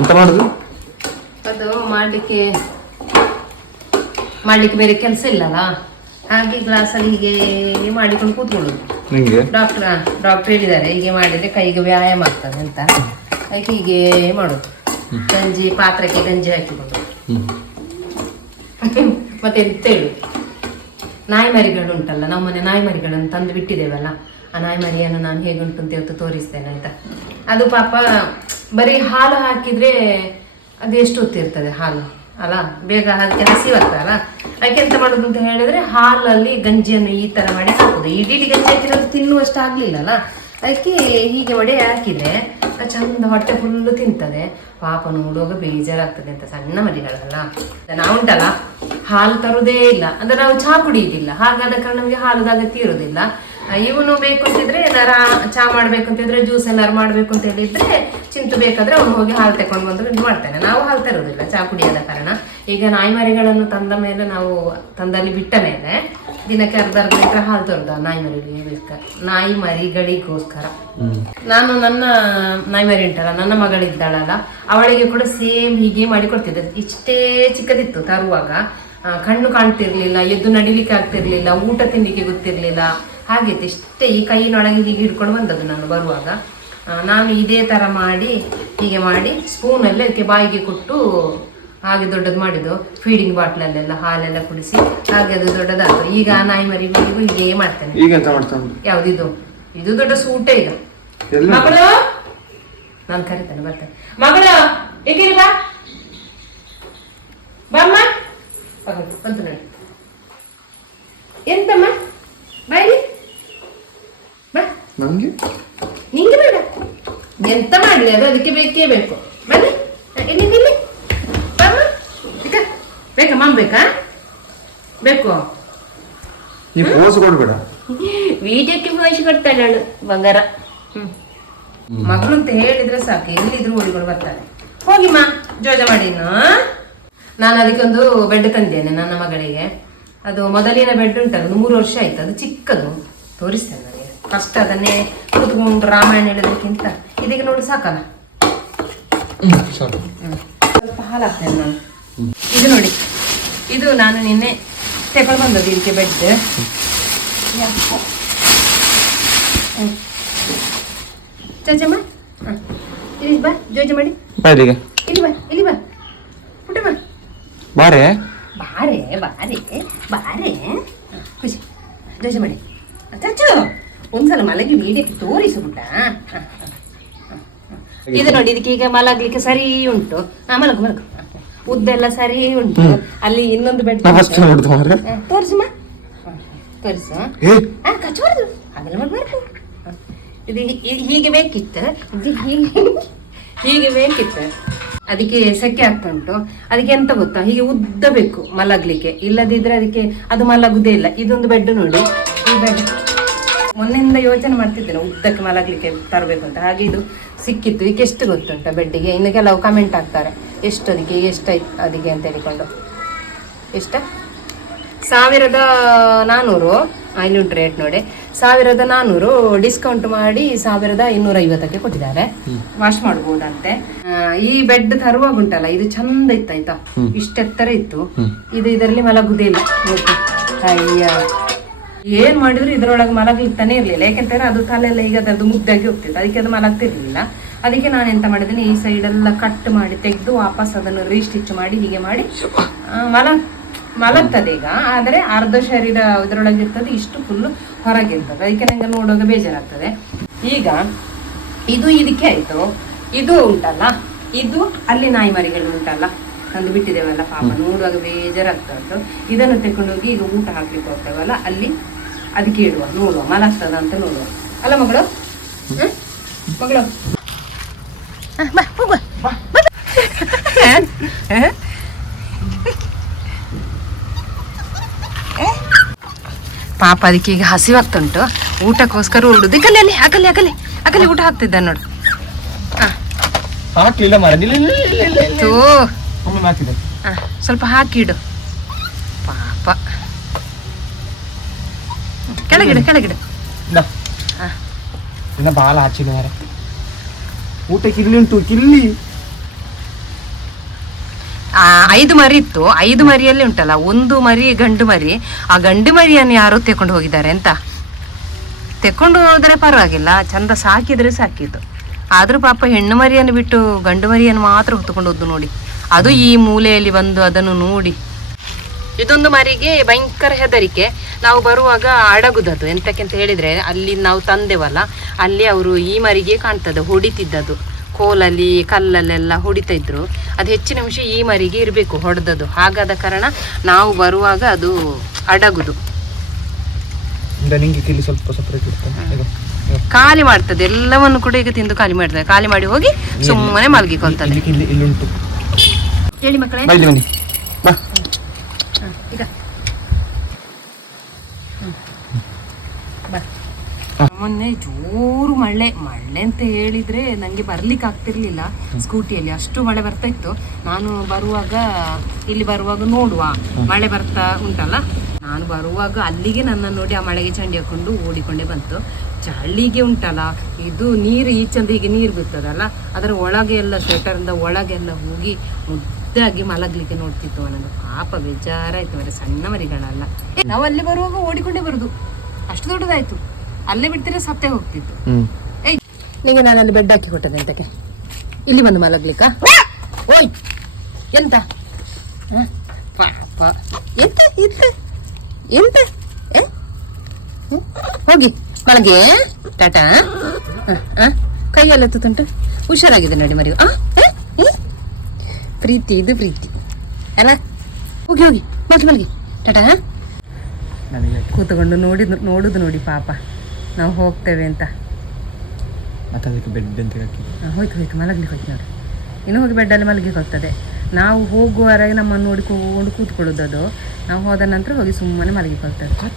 ಎಂತ ಮಾಡುದು? ಅದು ಮಾಡ್ಲಿಕ್ಕೆ ಬೇರೆ ಕೆಲಸ ಇಲ್ಲಲ್ಲ, ಹಾಗೆ ಗ್ಲಾಸಲ್ಲಿ ಹೀಗೆ ಮಾಡಿಕೊಂಡು ಕೂತ್ಕೊಳ್ಳೋದು. ನಿಂಗೆ ಡಾಕ್ಟರ್ ಹೇಳಿದ್ದಾರೆ ಹೀಗೆ ಮಾಡಿದ್ರೆ ಕೈಗೆ ವ್ಯಾಯಾಮ ಆಗ್ತದೆ ಅಂತ, ಅದಕ್ಕೆ ಹೀಗೆ ಮಾಡೋದು. ಪಾತ್ರಕ್ಕೆ ಗಂಜಿ ಹಾಕಿಕೊಂಡು ಮತ್ತೆ ಎಂತೇಳು ನಾಯಿ ಮರಿಗಳು ಉಂಟಲ್ಲ, ನಮ್ಮನೆ ನಾಯಿ ಮರಿಗಳನ್ನು ತಂದು ಬಿಟ್ಟಿದ್ದೇವಲ್ಲ, ಆ ನಾಯಿ ಮರಿಯನ್ನು ನಾನು ಹೇಗುಂಟು ಅಂತ ಇವತ್ತು ತೋರಿಸ್ತೇನೆ ಆಯ್ತಾ. ಅದು ಪಾಪ ಬರೀ ಹಾಲು ಹಾಕಿದ್ರೆ ಅದು ಎಷ್ಟು ಹೊತ್ತಿರ್ತದೆ ಹಾಲು ಅಲ್ಲ, ಬೇಗ ಅದಕ್ಕೆ ಹಸಿವಾಗ್ತದಲ್ಲ. ಅದಕ್ಕೆ ಎಂತ ಮಾಡೋದು ಅಂತ ಹೇಳಿದ್ರೆ ಹಾಲಲ್ಲಿ ಗಂಜಿಯನ್ನು ಈ ತರ ಮಾಡಿ ಹಾಕೋದು. ಇಡೀ ಗಂಜಿ ಹಾಕಿರೋದು ತಿನ್ನುವಷ್ಟು ಆಗ್ಲಿಲ್ಲಲ್ಲ, ಅದಕ್ಕೆ ಹೀಗೆ ಮಾಡಿ ಹಾಕಿದ್ರೆ ಚಂದ ಹೊಟ್ಟೆ ಫುಲ್ಲು ತಿಂತದೆ. ಪಾಪ ನೋಡುವಾಗ ಬೇಜಾರಾಗ್ತದೆ ಅಂತ, ಸಣ್ಣ ಮರಿಗಳಲ್ಲ. ನಾವುಂಟಲ್ಲ ಹಾಲು ತರುವುದೇ ಇಲ್ಲ ಅಂದ್ರೆ ನಾವು ಚಹಾ ಕುಡಿಯುವುದಿಲ್ಲ, ಹಾಗಾದ ಕಾರಣ ನಮಗೆ ಹಾಲುದ ಅಗತ್ಯ ಇರುವುದಿಲ್ಲ. ಇವನು ಬೇಕು ಅಂತಿದ್ರೆ ಏನಾರ ಚಹಾ ಮಾಡ್ಬೇಕು ಅಂತಿದ್ರೆ, ಜ್ಯೂಸ್ ಏನಾರು ಮಾಡ್ಬೇಕು ಅಂತ ಹೇಳಿದ್ರೆ ಚಿಂತು ಬೇಕಾದ್ರೆ ಅವನು ಹೋಗಿ ಹಾಲು ತಕೊಂಡು ಬಂದು ಇದು ಮಾಡ್ತಾನೆ. ನಾವು ಹಾಲು ತರೋದಿಲ್ಲ ಚಹಾ ಕುಡಿಯೋದ ಕಾರಣ. ಈಗ ನಾಯಿ ಮರಿಗಳನ್ನು ತಂದ ಮೇಲೆ, ನಾವು ತಂದಲ್ಲಿ ಬಿಟ್ಟ ಮೇಲೆ ದಿನಕ್ಕೆ ಅರ್ಧ ಲೀಟರ್ ಹಾಲು ತರೋದು ನಾಯಿ ಮರಿಗಳಿಗೋಸ್ಕರ. ನಾನು ನನ್ನ ನಾಯಿ ಮರಿ ಉಂಟಲ್ಲ, ನನ್ನ ಮಗಳಿದ್ದಾಳಲ್ಲ, ಅವಳಿಗೆ ಕೂಡ ಸೇಮ್ ಹೀಗೆ ಮಾಡಿ ಕೊಡ್ತಿದ್ದೆ. ಇಷ್ಟೇ ಚಿಕ್ಕದಿತ್ತು ತರುವಾಗ, ಕಣ್ಣು ಕಾಣ್ತಿರ್ಲಿಲ್ಲ, ಎದ್ದು ನಡಿಲಿಕ್ಕೆ ಆಗ್ತಿರ್ಲಿಲ್ಲ, ಊಟ ತಿನ್ಲಿಕ್ಕೆ ಗೊತ್ತಿರ್ಲಿಲ್ಲ, ಹಾಗಿತ್ತು. ಇಷ್ಟೇ ಈ ಕೈನೊಳಗೆ ಹೀಗೆ ಹಿಡ್ಕೊಂಡು ಬಂದದ್ದು ನಾನು ಬರುವಾಗ. ನಾನು ಇದೇ ತರ ಮಾಡಿ ಹೀಗೆ ಮಾಡಿ ಸ್ಪೂನಲ್ಲಿ ಅದಕ್ಕೆ ಬಾಯಿಗೆ ಕೊಟ್ಟು ಹಾಗೆ ದೊಡ್ಡದು ಮಾಡಿದ್ದು. ಫೀಡಿಂಗ್ ಬಾಟ್ಲಲ್ಲೆಲ್ಲ ಹಾಲೆಲ್ಲ ಕುಡಿಸಿ ಹಾಗೆ ಅದು ದೊಡ್ಡದಾಯ್ತು. ಈಗ ಆ ನಾಯಿ ಮರಿಗಳಿಗೂ ಹೀಗೆ ಮಾಡ್ತೇನೆ. ಯಾವ್ದಿದು ಇದು ದೊಡ್ಡ ಸೂಟೇ. ಈಗ ಮಗಳು ನಾನು ಕರಿತೇನೆ, ಬರ್ತೇನೆ. ಮಗಳು ಹೇಗಿರಿ ಬಾ ಬಾಮ್ಮ ಬಂತು ನೋಡಿ. ಎಂತಮ್ಮ ಬಾಯಿ ಬಾ. ನಿಂಗೆ ಬೇಡ, ಎಂತ ಮಾಡ್ಲಿ ಅದು ಅದಕ್ಕೆ ಬೇಕೇ ಬೇಕು. ಬನ್ನಿ ಇಲ್ಲಿ ಇಲ್ಲಿ ಬಾಮ್ಮ. ಬೇಕಾ ಮಾಮ್? ಬೇಕಾ? ಬೇಕು. ವಿಡಿಯೋಕ್ಕೆ ಪೋಸ್ ಕೊಡ್ತಾಳೆ ಅವಳು ಬಂಗಾರ. ಮಗಳು ಅಂತ ಹೇಳಿದ್ರೆ ಸಾಕು, ಎಲ್ಲಿದ್ರು ಓಡಿಕೊಂಡು ಬರ್ತಾಳೆ. ಹೋಗಿ ಮಾ ಜೋಜ ಮಾಡಿ. ನಾನು ಅದಕ್ಕೊಂದು ಬೆಡ್ ತಂದೇನೆ ನನ್ನ ಮಗಳಿಗೆ. ಅದು ಮೊದಲಿನ ಬೆಡ್ ಉಂಟಲ್ಲ, 3 ವರ್ಷ ಆಯ್ತು. ಅದು ಚಿಕ್ಕದು, ತೋರಿಸ್ತೇನೆ ನನಗೆ. ಫಸ್ಟ್ ಅದನ್ನೇ ಕೂತ್ಕೊಂಡು ರಾಮಾಯಣ ಹೇಳೋದಕ್ಕಿಂತ ಇದೀಗ ನೋಡಿ ಸಾಕಲ್ಲ. ಸ್ವಲ್ಪ ಹಾಲು ಹಾಕ್ತೇನೆ ನಾನು. ಇದು ನೋಡಿ, ಇದು ನಾನು ನಿನ್ನೆ ತಗೊಂಡು ಬಂದದ್ದು ಇದಕ್ಕೆ ಬೆಡ್. ಚಚಮ್ಮ ಇಲ್ಲಿ ಬಾ, ಜೋಜ ಮಾಡಿ. ಇಲ್ಲಿ ಬಾ, ಇಲ್ಲಿ ಬಾ, ಊಟ ಬಾ. ಬಾರೆ ಬಾರೆ ಬಾರೆ ಬಾರೆ, ಖುಷಿ ಜೋಜ ಮಾಡಿ. ಚಚ್ಚು ಒಂದ್ಸಲ ಮಲಗಿ ವೀಡಿಯೋಕ್ಕೆ ತೋರಿಸುಬಿಟ್ಟ. ಇದು ನೋಡಿ, ಇದಕ್ಕೆ ಈಗ ಮಲಗ್ಲಿಕ್ಕೆ ಸರಿ ಉಂಟು. ಮಲಗು ಮಲಗು, ಉದ್ದೆಲ್ಲ ಸರಿ ಉಂಟು. ಅಲ್ಲಿ ಇನ್ನೊಂದು ಬೆಡ್ ತೋರಿಸಮ್ಮ, ತೋರಿಸು. ಕಚ್ಚಬಾರ್ದು, ಅದೆಲ್ಲ ಮಾಡ್ಬಾರ್ದು. ಇದು ಹೀಗೆ ಬೇಕಿತ್ತು, ಇದು ಹೀಗೆ ಬೇಕಿತ್ತು. ಅದಕ್ಕೆ ಸೆಕೆ ಆಗ್ತಾ ಉಂಟು. ಅದಕ್ಕೆ ಎಂತ ಗೊತ್ತಾ, ಹೀಗೆ ಉದ್ದ ಬೇಕು ಮಲಗ್ಲಿಕ್ಕೆ, ಇಲ್ಲದಿದ್ರೆ ಅದಕ್ಕೆ ಅದು ಮಲಗುದೇ ಇಲ್ಲ. ಇದೊಂದು ಬೆಡ್ ನೋಡಿ, ಈ ಬೆಡ್ ಮೊನ್ನೆಯಿಂದ ಯೋಚನೆ ಮಾಡ್ತಿದ್ದೇನೆ ಉದ್ದಕ್ಕೆ ಮಲಗ್ಲಿಕ್ಕೆ ತರಬೇಕು ಅಂತ. ಹಾಗೆ ಇದು ಸಿಕ್ಕಿತ್ತು. ಇದಕ್ಕೆ ಎಷ್ಟು ಗೊತ್ತುಂಟ ಬೆಡ್ಡಿಗೆ? ಇನ್ನು ಕೆಲವು ಕಮೆಂಟ್ ಆಗ್ತಾರೆ ಎಷ್ಟು ಅದಕ್ಕೆ, ಎಷ್ಟಾಯ್ತು ಅದಕ್ಕೆ ಅಂತ ಹೇಳಿಕೊಂಡು. ಎಷ್ಟ 1400 ಇಲ್ಲಿ ಉಂಟು ರೇಟ್ ನೋಡಿ. 1400 ಡಿಸ್ಕೌಂಟ್ ಮಾಡಿ 1250ಕ್ಕೆ ಕೊಟ್ಟಿದ್ದಾರೆ. ವಾಶ್ ಮಾಡ್ಬೋದಂತೆ. ಈ ಬೆಡ್ ತರುವಾಗ ಉಂಟಲ್ಲ, ಇದು ಚಂದ ಇತ್ತು ಆಯ್ತಾ, ಇಷ್ಟೆತ್ತರ ಇತ್ತು. ಇದು ಇದರಲ್ಲಿ ಮಲಗುದೇ ಇಲ್ಲ. ಅಯ್ಯ, ಏನ್ ಮಾಡಿದ್ರು ಇದ್ರೊಳಗೆ ಮಲಗ್ಲಿಕ್ತಾನೆ ಇರ್ಲಿಲ್ಲ. ಯಾಕೆಂತಂದ್ರೆ ಅದು ತಲೆಲ್ಲ ಈಗ ಅದರದ್ದು ಮುದ್ದಾಗಿ ಹೋಗ್ತಿತ್ತು, ಅದಕ್ಕೆ ಅದು ಮಲಗ್ತಿರ್ಲಿಲ್ಲ. ಅದಕ್ಕೆ ನಾನು ಎಂತ ಮಾಡಿದ್ದೀನಿ, ಈ ಸೈಡ್ ಎಲ್ಲ ಕಟ್ ಮಾಡಿ ತೆಗೆದು ವಾಪಸ್ ಅದನ್ನು ರೀಸ್ಟಿಚ್ ಮಾಡಿ ಹೀಗೆ ಮಾಡಿ ಮಲಗ್ತದೆ ಈಗ. ಆದರೆ ಅರ್ಧ ಶರೀರ ಇದರೊಳಗೆ ಇರ್ತದೆ, ಇಷ್ಟು ಫುಲ್ ಹೊರಗಿರ್ತದೆ. ಅದಕ್ಕೆ ನಂಗೆ ನೋಡುವಾಗ ಬೇಜಾರಾಗ್ತದೆ. ಈಗ ಇದು ಇದಕ್ಕೆ ಆಯ್ತು. ಇದು ಉಂಟಲ್ಲ, ಇದು ಅಲ್ಲಿ ನಾಯಿ ಮರಿಗಳು ಉಂಟಲ್ಲ ತಂದು ಬಿಟ್ಟಿದ್ದೇವಲ್ಲ, ಪಾಪ ನೋಡುವಾಗ ಬೇಜಾರಾಗ್ತಾ ಉಂಟು. ಇದನ್ನು ತಗೊಂಡೋಗಿ ಈಗ ಊಟ ಹಾಕ್ಲಿಕ್ಕೆ ಹೋಗ್ತೇವಲ್ಲ, ಅಲ್ಲಿ ಅದಕ್ಕೆ ಇಡುವ, ನೋಡುವ ಮಲಗ್ತದ ಅಂತ ನೋಡುವ. ಅಲ್ಲ ಮಗಳು? ಮಗಳು ಪಾಪ ಅದಕ್ಕೆ ಈಗ ಹಸಿವಾಗ್ತುಂಟು, ಊಟಕ್ಕೋಸ್ಕರ ಓಡುದು. ಅಗಲಿ ಅಗಲಿ ಅಗಲಿ ಅಗಲಿ ಊಟ ಹಾಕ್ತಿದ್ದ ನೋಡು. ಸ್ವಲ್ಪ ಹಾಕಿಡು ಪಾಪ. ಕೆಳಗಿಡು ಕೆಳಗಿಡು. ಊಟಕ್ಕೆ ಇಲ್ಲಿ ಉಂಟು ಕಿಲ್ಲಿ. 5 ಮರಿ ಇತ್ತು. 5 ಮರಿಯಲ್ಲಿ ಉಂಟಲ್ಲ, ಒಂದು ಮರಿ ಗಂಡು ಮರಿ. ಆ ಗಂಡು ಮರಿಯನ್ನು ಯಾರೋ ತೆಕೊಂಡು ಹೋಗಿದ್ದಾರೆ ಅಂತ. ತೆಕೊಂಡು ಹೋದ್ರೆ ಪರವಾಗಿಲ್ಲ, ಚಂದ ಸಾಕಿದ್ರೆ ಸಾಕಿದ್ದು. ಆದ್ರೂ ಪಾಪ ಹೆಣ್ಣು ಮರಿಯನ್ನು ಬಿಟ್ಟು ಗಂಡು ಮರಿಯನ್ನು ಮಾತ್ರ ಹೊತ್ತುಕೊಂಡು ಹೋದ್ದು ನೋಡಿ. ಅದು ಈ ಮೂಲೆಯಲ್ಲಿ ಬಂದು ಅದನ್ನು ನೋಡಿ. ಇದೊಂದು ಮರಿಗೆ ಭಯಂಕರ ಹೆದರಿಕೆ. ನಾವು ಬರುವಾಗ ಅಡಗುದದು ಎಂತಕ್ಕೆ ಅಂತ ಹೇಳಿದ್ರೆ, ಅಲ್ಲಿ ನಾವು ತಂದೆವಲ್ಲ, ಅಲ್ಲಿ ಅವರು ಈ ಮರಿಗೆ ಕಾಣ್ತದೆ ಹೊಡಿತಿದ್ದದು. ಕೋಲಲ್ಲಿ ಕಲ್ಲಲ್ಲೆಲ್ಲ ಹೊಡಿತಾ ಇದ್ರು. ಅದು ಹೆಚ್ಚಿನ ನಿಮಿಷ ಈ ಮರಿಗೆ ಇರಬೇಕು ಹೊಡೆದದು. ಹಾಗಾದ ಕಾರಣ ನಾವು ಬರುವಾಗ ಅದು ಅಡಗುದು. ಖಾಲಿ ಮಾಡ್ತದೆ ಎಲ್ಲವನ್ನು ಕೂಡ. ಈಗ ತಿಂದು ಖಾಲಿ ಮಾಡ್ತದೆ. ಖಾಲಿ ಮಾಡಿ ಹೋಗಿ ಸುಮ್ಮನೆ ಮಲಗಿಕೊಳ್ತದೆ. ಹೇಳಿ ಮಕ್ಕಳೇ, ಈಗ ಮೊನ್ನೆ ಜೋರು ಮಳೆ ಅಂತ ಹೇಳಿದ್ರೆ ನಂಗೆ ಬರ್ಲಿಕ್ಕೆ ಆಗ್ತಿರ್ಲಿಲ್ಲ. ಸ್ಕೂಟಿಯಲ್ಲಿ ಅಷ್ಟು ಮಳೆ ಬರ್ತಾ ಇತ್ತು. ನಾನು ಬರುವಾಗ ಇಲ್ಲಿ ಬರುವಾಗ ನೋಡುವ ಮಳೆ ಬರ್ತಾ ಉಂಟಲ್ಲ, ನಾನು ಬರುವಾಗ ಅಲ್ಲಿಗೆ ನನ್ನನ್ನು ನೋಡಿ ಆ ಮಳೆಗೆ ಚಂಡಿ ಹಾಕೊಂಡು ಓಡಿಕೊಂಡೇ ಬಂತು. ಚಳಿಗೆ ಉಂಟಲ್ಲ, ಇದು ನೀರು ಈಚೆಂದ ಹೀಗೆ ನೀರು ಬಿರ್ತದಲ್ಲ, ಅದರ ಒಳಗೆ ಎಲ್ಲ ಸ್ವೆಟರಿಂದ ಒಳಗೆಲ್ಲ ಹೋಗಿ ಮುದ್ದಾಗಿ ಮಲಗ್ಲಿಕ್ಕೆ ನೋಡ್ತಿತ್ತು ನನಗೆ. ಪಾಪ ಬೇಜಾರಾಯ್ತು ಮರೆ, ಸಣ್ಣ ಮರಿಗಳಲ್ಲ. ನಾವು ಅಲ್ಲಿ ಬರುವಾಗ ಓಡಿಕೊಂಡೇ ಬರುದು, ಅಷ್ಟು ದೊಡ್ಡದಾಯ್ತು. ಅಲ್ಲೇ ಬಿಡ್ತಿದ್ರೆ ಸತ್ತೇ ಹೋಗ್ತಿತ್ತು. ನಿಂಗೆ ನಾನು ಅಲ್ಲಿ ಬೆಡ್ ಹಾಕಿ ಕೊಟ್ಟದೆ ಅಂತಕ್ಕೆ, ಇಲ್ಲಿ ಬಂದು ಮಲಗ್ಲಿಕ್ಕ. ಓಯ್ ಎಂತ ಪಾಪ, ಎಂತ ಎಂತ ಎಂತ ಹೋಗಿ ಮಲಗೆ ಟಾಟಾ. ಕೈಯೆಲ್ಲ ತುತ್ತುಂಟು, ಹುಷಾರಾಗಿದೆ ನೋಡಿ ಮರಿ. ಪ್ರೀತಿ, ಇದು ಪ್ರೀತಿ ಅಲ್ಲ. ಹೋಗಿ ಹೋಗಿ ಮಲ್ಗಿ ಟಾಟಾ. ಕೂತ್ಕೊಂಡು ನೋಡುದು ನೋಡಿ ಪಾಪ, ನಾವು ಹೋಗ್ತೇವೆ ಅಂತ. ಹೋಯ್ತು ಮಲಗ್ಲಿಕ್ಕೆ ಹೋಯ್ತು ನೋಡಿ. ಇನ್ನು ಹೋಗಿ ಬೆಡ್ಡಲ್ಲಿ ಮಲಗಿ ಹೋಗ್ತದೆ. ನಾವು ಹೋಗುವವರೆಗೆ ನಮ್ಮನ್ನು ನೋಡಿಕೊಂಡು ಕೂತ್ಕೊಳ್ಳೋದು ಅದು. ನಾವು ಹೋದ ನಂತರ ಹೋಗಿ ಸುಮ್ಮನೆ ಮಲಗಿಕೊಳ್ತದೆ.